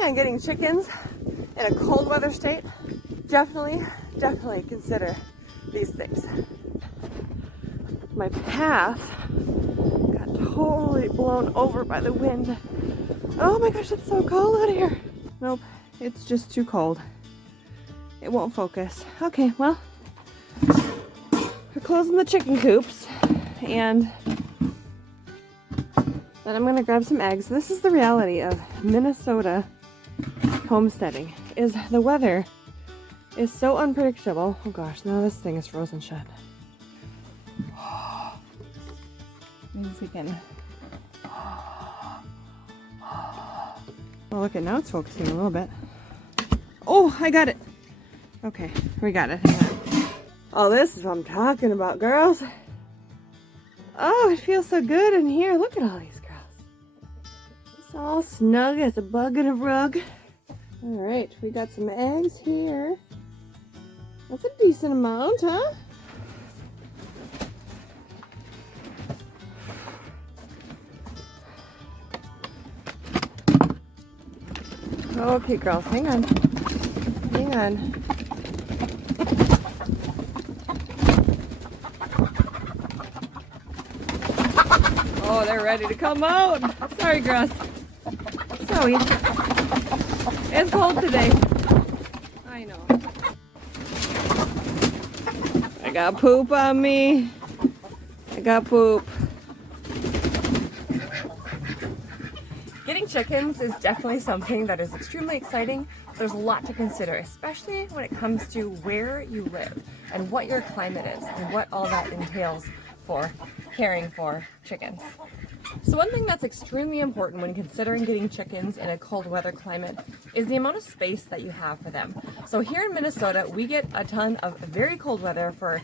planning on getting chickens in a cold weather state, definitely consider these things. My path got totally blown over by the wind. Oh my gosh, it's so cold out here. Nope, it's just too cold. It won't focus. Okay, well, we're closing the chicken coops, and then I'm gonna grab some eggs. This is the reality of Minnesota homesteading, is the weather is so unpredictable. Oh gosh, now this thing is frozen shut. Means we can. Oh, look at now, it's focusing a little bit. Oh, I got it. Okay, we got it. Oh, this is what I'm talking about, girls. Oh, it feels so good in here. Look at all these girls. It's all snug as a bug in a rug. All right, we got some eggs here. That's a decent amount, huh? Okay, girls, hang on. Hang on. Oh, they're ready to come out. Sorry, girls. Sorry. It's cold today. I know. I got poop on me. I got poop. Getting chickens is definitely something that is extremely exciting. There's a lot to consider, especially when it comes to where you live and what your climate is and what all that entails for caring for chickens. So one thing that's extremely important when considering getting chickens in a cold weather climate is the amount of space that you have for them. So here in Minnesota, we get a ton of very cold weather for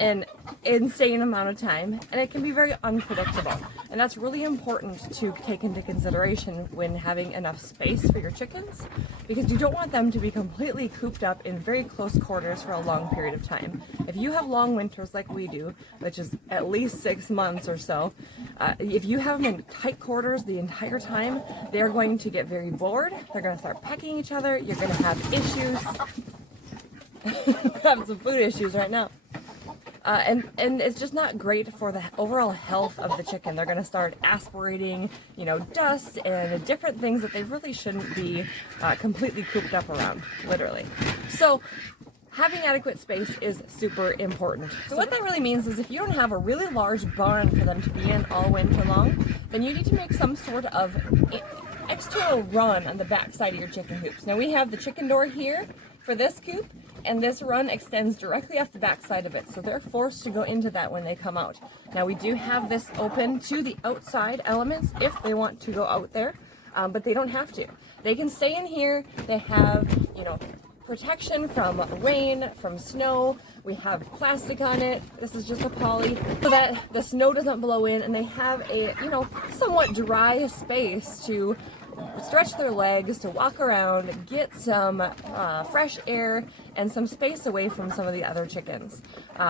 an insane amount of time, and it can be very unpredictable, and that's really important to take into consideration when having enough space for your chickens, because you don't want them to be completely cooped up in very close quarters for a long period of time. If you have long winters like we do, which is at least 6 months or so, if you have them in tight quarters the entire time, they're going to get very bored. They're going to start pecking each other. You're going to have issues. Having some food issues right now. And it's just not great for the overall health of the chicken. They're going to start aspirating, dust and different things that they really shouldn't be completely cooped up around, literally. So having adequate space is super important. So what that really means is if you don't have a really large barn for them to be in all winter long, then you need to make some sort of external run on the back side of your chicken coops. Now we have the chicken door here for this coop, and this run extends directly off the back side of it, so they're forced to go into that when they come out. Now we do have this open to the outside elements if they want to go out there, but they don't have to. They can stay in here. They have, protection from rain, from snow. We have plastic on it. This is just a poly so that the snow doesn't blow in, and they have a, somewhat dry space to stretch their legs, to walk around, get some fresh air and some space away from some of the other chickens.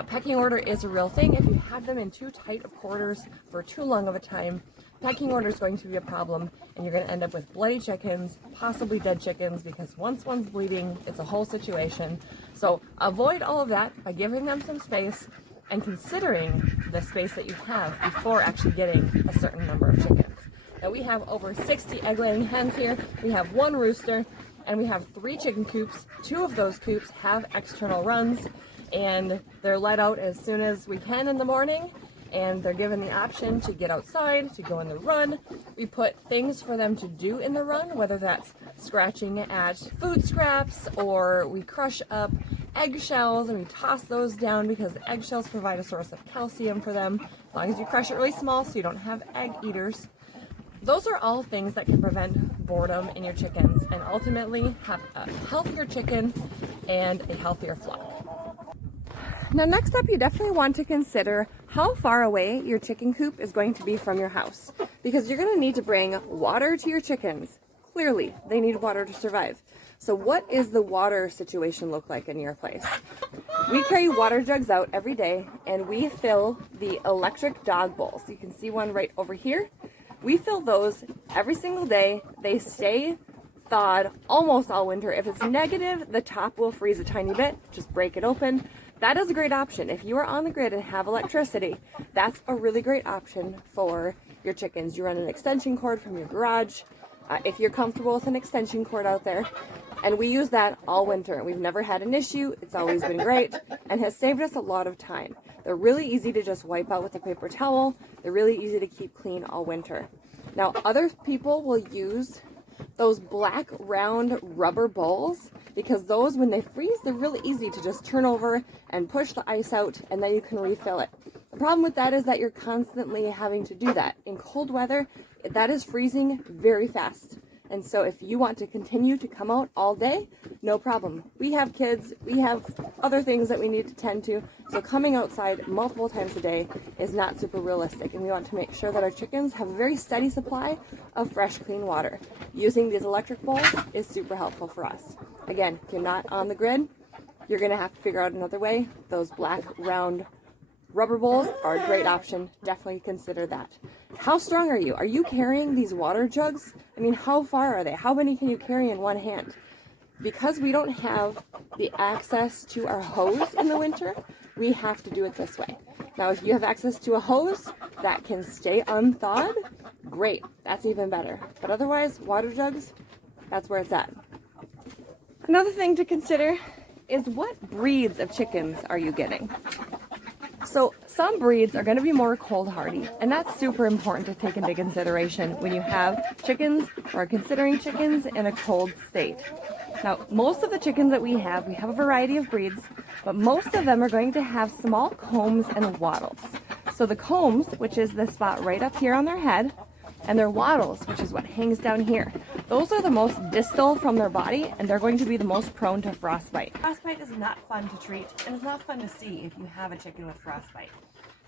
Pecking order is a real thing. If you have them in too tight of quarters for too long of a time, pecking order is going to be a problem, and you're going to end up with bloody chickens, possibly dead chickens, because once one's bleeding, it's a whole situation. So avoid all of that by giving them some space and considering the space that you have before actually getting a certain number of chickens. Now we have over 60 egg-laying hens here. We have 1 rooster, and we have 3 chicken coops. 2 of those coops have external runs, and they're let out as soon as we can in the morning, and they're given the option to get outside, to go in the run. We put things for them to do in the run, whether that's scratching at food scraps, or we crush up eggshells and we toss those down because the eggshells provide a source of calcium for them, as long as you crush it really small so you don't have egg eaters. Those are all things that can prevent boredom in your chickens and ultimately have a healthier chicken and a healthier flock. Now next up, you definitely want to consider how far away your chicken coop is going to be from your house, because you're going to need to bring water to your chickens. Clearly, they need water to survive. So what is the water situation look like in your place? We carry water jugs out every day, and we fill the electric dog bowls. You can see one right over here. We fill those every single day. They stay thawed almost all winter. If it's negative, the top will freeze a tiny bit. Just break it open. That is a great option. If you are on the grid and have electricity, that's a really great option for your chickens. You run an extension cord from your garage, if you're comfortable with an extension cord out there. And we use that all winter. We've never had an issue. It's always been great and has saved us a lot of time. They're really easy to just wipe out with a paper towel. They're really easy to keep clean all winter. Now, other people will use those black round rubber bowls, because those, when they freeze, they're really easy to just turn over and push the ice out, and then you can refill it. The problem with that is that you're constantly having to do that. In cold weather, that is freezing very fast. And so if you want to continue to come out all day, no problem. We have kids, we have other things that we need to tend to, so coming outside multiple times a day is not super realistic, and we want to make sure that our chickens have a very steady supply of fresh, clean water. Using these electric bowls is super helpful for us. Again, if you're not on the grid, you're going to have to figure out another way. Those black round rubber bowls are a great option. Definitely consider that. How strong are you? Are you carrying these water jugs? I mean, how far are they? How many can you carry in one hand? Because we don't have the access to our hose in the winter, we have to do it this way. Now, if you have access to a hose that can stay unthawed, great. That's even better. But otherwise, water jugs, that's where it's at. Another thing to consider is, what breeds of chickens are you getting? So some breeds are going to be more cold hardy, and that's super important to take into consideration when you have chickens or are considering chickens in a cold state. Now, most of the chickens that we have a variety of breeds, but most of them are going to have small combs and wattles. So the combs, which is the spot right up here on their head, and their wattles, which is what hangs down here, those are the most distal from their body, and they're going to be the most prone to frostbite. Frostbite is not fun to treat, and it's not fun to see if you have a chicken with frostbite.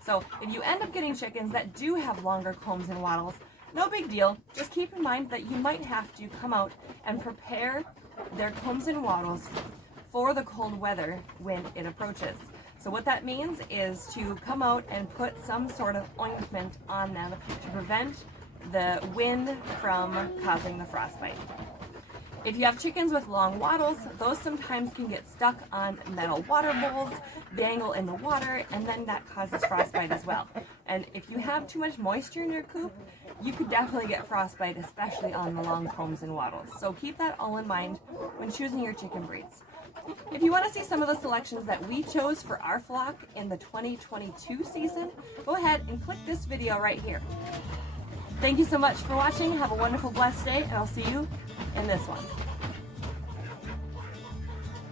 So if you end up getting chickens that do have longer combs and wattles, no big deal. Just keep in mind that you might have to come out and prepare their combs and wattles for the cold weather when it approaches. So what that means is to come out and put some sort of ointment on them to prevent the wind from causing the frostbite. If you have chickens with long wattles, those sometimes can get stuck on metal water bowls, dangle in the water, and then that causes frostbite as well. And if you have too much moisture in your coop, you could definitely get frostbite, especially on the long combs and wattles. So keep that all in mind when choosing your chicken breeds. If you want to see some of the selections that we chose for our flock in the 2022 season, go ahead and click this video right here. Thank you so much for watching. Have a wonderful, blessed day, and I'll see you in this one.